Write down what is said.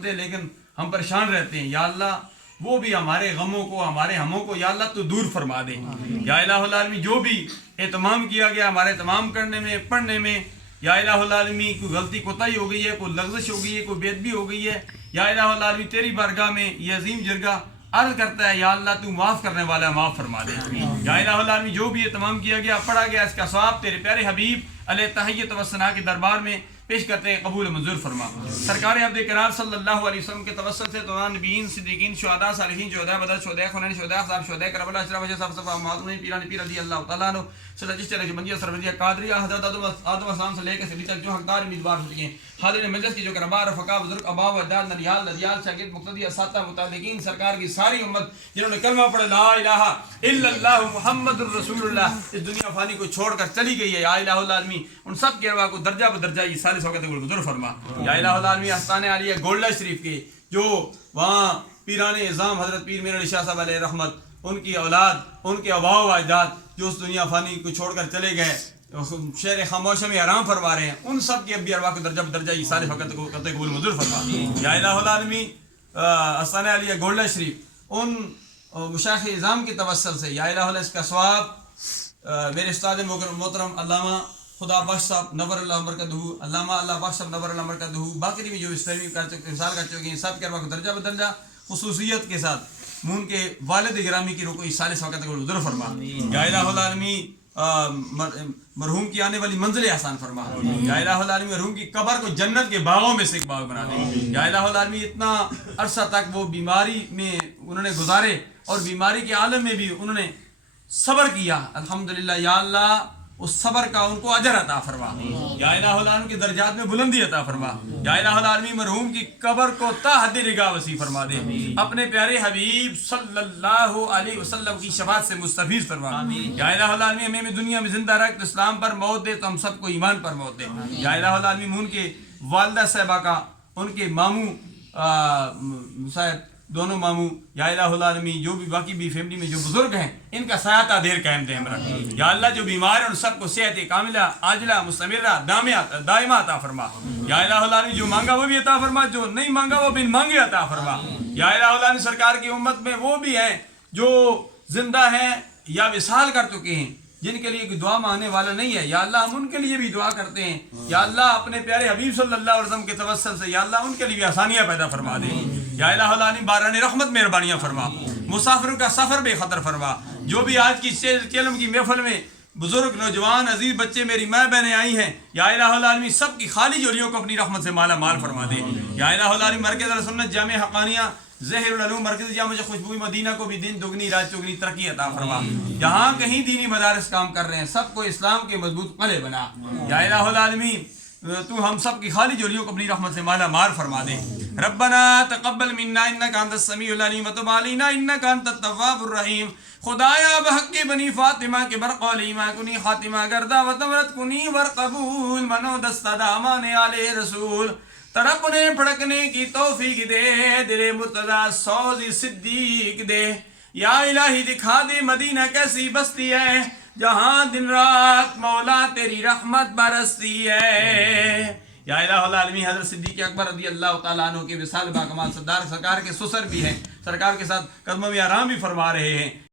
پڑھتے لیکن ہم پریشان رہتے ہیں، یا اللہ وہ بھی ہمارے غموں کو، ہمارے ہموں کو یا اللہ تو دور فرما دے۔ یا الہ العالمین جو بھی اہتمام کیا گیا ہمارے تمام کرنے میں، پڑھنے میں، یا الہ العالمین کوئی غلطی کوتاہی ہو گئی ہے، کوئی لغزش ہو گئی ہے، کوئی بے ادبی ہو گئی ہے، یا الہ العالمین تیری بارگاہ میں یہ عظیم جرگہ عرض کرتا ہے یا اللہ تو معاف کرنے والا ہے، معاف فرما دے۔ یا الہ العالمین جو بھی اہتمام کیا گیا، پڑھا گیا، اس کا ثواب تیرے پیارے حبیب علیہ تحیت و ثنا کے دربار میں پیش کرتے ہیں، قبول منظور فرما۔ سرکار عبد کرار صلی اللہ علیہ وسلم کے توسط سے تمام نبیین، صدیقین، شہداء، صالحین، شہداء بدر، شہداء حنین، شہداء احزاب، شہداء کربلا، اشراف صف صفا، معصومین، پیران پیر رضی اللہ تعالیٰ عنہ، سیدنا چشتی نقشبندیہ، سروریا قادریہ، حضرت آدم السلام سے لے کے سبھی تک جو حقدار امیدوار ہو چکے ہیں، حاضرین مجلس کی جو کربار، رفقا، بزرگ، آبا و اجداد، ننیال، ندیال، شاگرد، مقتدی، اساتذہ، متعلقین، سرکار کی ساری امت جنہوں نے کلمہ پڑھا لا الہ الا اللہ محمد الرسول اللہ، اس دنیا فانی کو چھوڑ کر چلی گئی ہے، یا الہ العالمین ان سب کے ارواح کو درجہ بدرجہ یہ سالس وقت کو بزرگ فرما۔ یا الہ العالمین آستان عالیہ گولڈا شریف کے جو وہاں پیران اعظام حضرت پیر میر علی شاہ صاحب علیہ رحمت، ان کی اولاد، ان کے آباء و اجداد جو اس دنیا فانی کو چھوڑ کر چلے گئے، شہر خاموشہ میں آرام فرما رہے ہیں، ان سب کے ابھی ارواح کو درجہ بدرجہ یہ سالس وقت کو قبول منظور فرما۔ یا الہ العالمین آستان عالیہ گولڈا شریف ان مشایخ اعظام کی توسل سے یا الہ اللہ اس کا ثواب میرے استاد محترم علامہ خدا بخش صاحب نور اللہ برکتہ، علامہ اللہ بخش صاحب نور اللہ برکتہ، باقی بھی جو اس فہمی کر چکے مثال کر چکے ہیں، سب کے ارواح کو درجہ بدرجہ خصوصیت کے ساتھ ان کے والد گرامی کی رکو سالس وقت کو حضور فرما۔ یا الہ العالمین مرحوم کی آنے والی منزل آسان فرما۔ یا الہ العالمین مرحوم کی قبر کو جنت کے باغوں میں سے ایک باغ بنا دے۔ یا الہ العالمین اتنا عرصہ تک وہ بیماری میں انہوں نے گزارے اور بیماری کے عالم میں بھی انہوں نے صبر کیا، الحمدللہ یا اللہ اس صبر کا ان کو اجر عطا فرما۔ یا الہ العالمین کے درجات میں بلندی عطا فرما۔ یا الہ العالمین مرحوم کی قبر کو تا حد نگاہ وسیع فرما دے، اپنے پیارے حبیب صلی اللہ علیہ وسلم کی شفاعت سے مستفیض فرما۔ یا الہ العالمین ہمیں دنیا میں زندہ رکھ، اسلام پر موت دے تو ہم سب کو ایمان پر موت دے۔ یا الہ العالمین ان کے والدہ صاحبہ کا، ان کے ماموں صاحب دونوں ماموں، یا الہ العالمین جو بھی باقی بھی فیملی میں جو بزرگ ہیں ان کا سایہ تا دیر قائم دے ہمراہ۔ یا اللہ جو بیمار ہیں ان سب کو صحت کاملہ عاجلہ مستمرہ دائمہ عطا فرما۔ یا الہ العالمین جو مانگا وہ بھی عطا فرما، جو نہیں مانگا وہ بن مانگے عطا فرما۔ یا الہ العالمین سرکار کی امت میں وہ بھی ہیں جو زندہ ہیں یا وصال کر چکے ہیں جن کے لیے کوئی دعا مانگنے والا نہیں ہے، یا اللہ ہم ان کے لیے بھی دعا کرتے ہیں، یا اللہ اپنے پیارے حبیب صلی اللہ علیہ وسلم کے توسل سے یا اللہ ان کے لیے بھی آسانیاں پیدا فرما دے۔ یا الہ العالمین باران رحمت مہربانیاں فرما، مسافروں کا سفر بے خطر فرما۔ جو بھی آج کی چلم کی محفل میں بزرگ نوجوان عزیز بچے میری ماں بہنیں آئی ہیں، یا الہ العالمین سب کی خالی جولیوں کو اپنی رحمت سے مالا مال فرما دے۔ یا الہ العالمین مرکز السنت جامع حقانیہ ظہر العلوم مرکز جامع خوشبوئی مدینہ کو بھی دن دگنی رات چگنی ترقی عطا فرما۔ جہاں کہیں دینی مدارس کام کر رہے ہیں سب کو اسلام کے مضبوط قلعے بنا۔ یا الہ العالمین تو ہم سب کی خالی جولیوں کو اپنی رحمت سے مالا مال فرما دے۔ ربنا تقبل منا انک انت السمیع العلیم وتب علینا انک انت التواب الرحیم۔ خدایا بحق بنی فاطمہ کے برقلیمہ کنی خاتمہ گردہ وتمرت کنی ورقبول منو دست دامان آل رسول۔ تڑپنے پھڑکنے کی توفیق دے، دل مرتضیٰ سوزی صدیق دے۔ یا الہی دکھا دے مدینہ کیسی بستی ہے جہاں دن رات مولا تیری رحمت برستی ہے۔ یا الہ العالمین حضرت صدیق اکبر رضی اللہ تعالیٰ عنہ کے وصال باکمال سردار سرکار کے سسر بھی ہیں، سرکار کے ساتھ قدموں میں آرام بھی فرما رہے ہیں۔